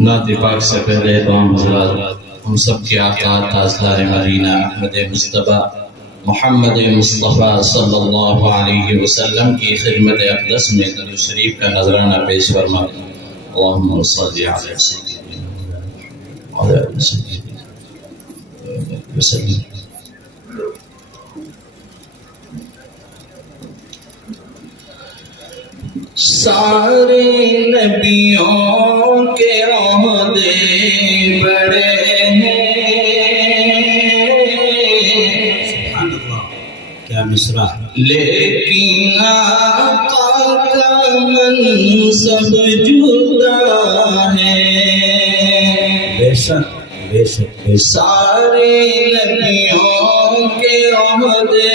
نعت پاک سے پہلے تمام حضرات ہم سب کے آقا تاجدار مدینہ احمد مصطفیٰ محمد مصطفیٰ صلی اللہ علیہ وسلم کی خدمت اقدس میں درود شریف کا نذرانہ پیش فرما۔ اللہم صلی علی سیدنا وعلی آلِ سیدنا وسلم۔ سارے نبیوں کے عہدے بڑے ہیں، سبحان اللہ، کیا مصرع، لیکن آقا کا منصب جدا ہے۔ بے شک بے شک بے شک، سارے نبیوں کے عہدے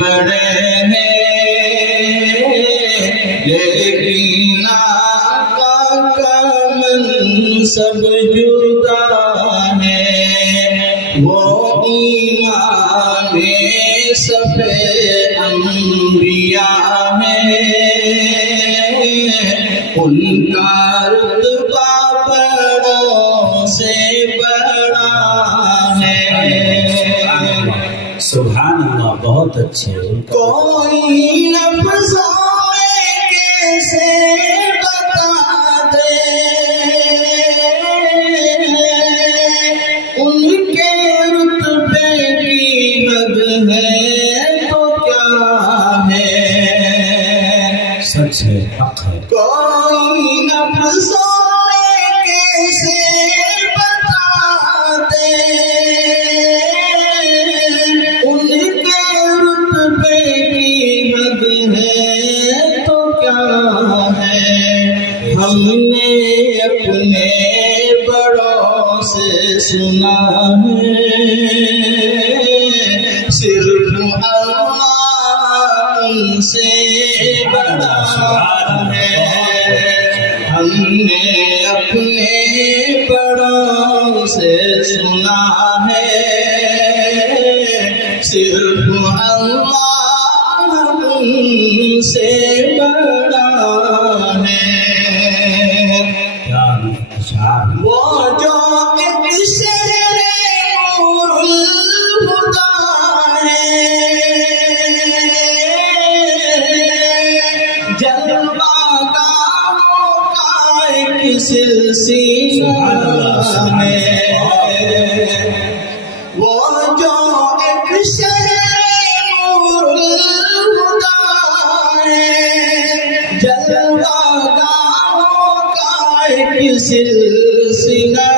بڑے ہیں، لیکن آقا کا منصب جدا ہے۔ وہ امام صف انبیاء ہے، ان کا رتبہ بڑوں سے بڑا ہے۔ سبحان اللہ، بہت اچھے۔ کوئی لفظوں میں کیسے بتا دے ان کے رتبے کی حد ہے تو کیا ہے؟ سچ ہے، حق ہے۔ کوئی لفظوں میں کیسے بتا دے ان کے رتبے کی حد ہے تو کیا ہے؟ ہم نے اپنے بڑوں سے سنا ہے، صرف اللہ ان سے بڑا ہے۔ ہم نے اپنے بڑوں سے سنا ہے، صرف اللہ ان سے بڑا ہے۔ کیا اشعار، وہ جو ایک شہر نور الہدیٰ ہے، جلوہ گاہوں کا ایک سلسلہ ہے۔ وہ جو ایک شہر نور الہدیٰ ہے، جلوہ گاہوں کا ایک سلسلہ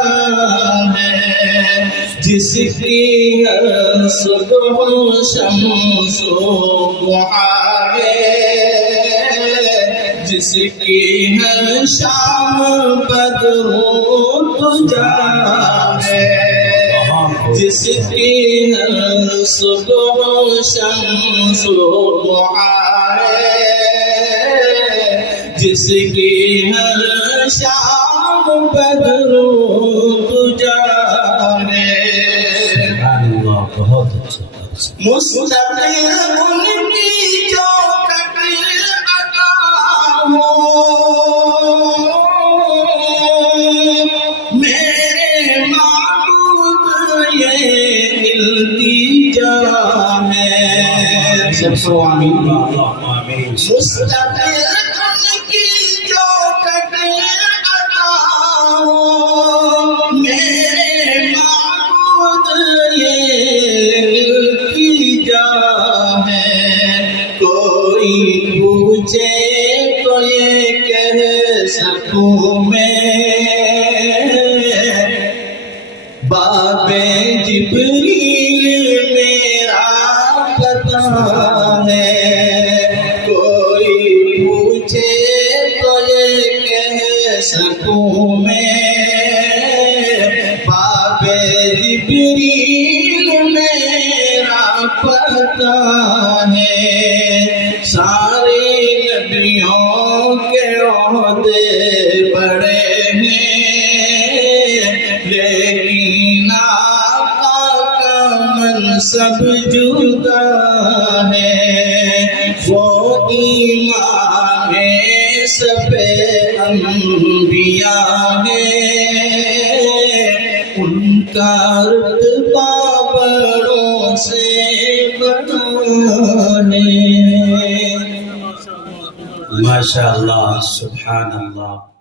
ہے، جس کی ہر صبح شمس و ضحیٰ ہے، جس کی ہر شام بدر و دجیٰ ہے، جس کی ہر صبح شمس و ضحیٰ ہے، جس کی ہر شام بدر و دجیٰ ہے۔ سبحان اللہ، بہت اچھے۔ مستقل ان کی چوکٹ عطا ہو، میرے معبود یہ التجا ہے۔ سب سو آمین۔ اللہم آمین۔ مستقل ان کی چوکٹ عطا ہو، میرے معبود یہ التجا ہے۔ کوئی پوچھے تو یہ کہہ سکوں میں، باب جبریل میرا پتہ ہے۔ کوئی پوچھے تو یہ کہہ سکوں میں، باب جبریل میرا پتہ ہے۔ سارے نبیوں کے عہدے بڑے ہیں، لیکن آقا کا منصب جدا ہے۔ وہ امام صف انبیاء ہے، کا رتبہ بڑوں سے بڑا ہے۔ ماشاءاللہ، سبحان اللہ۔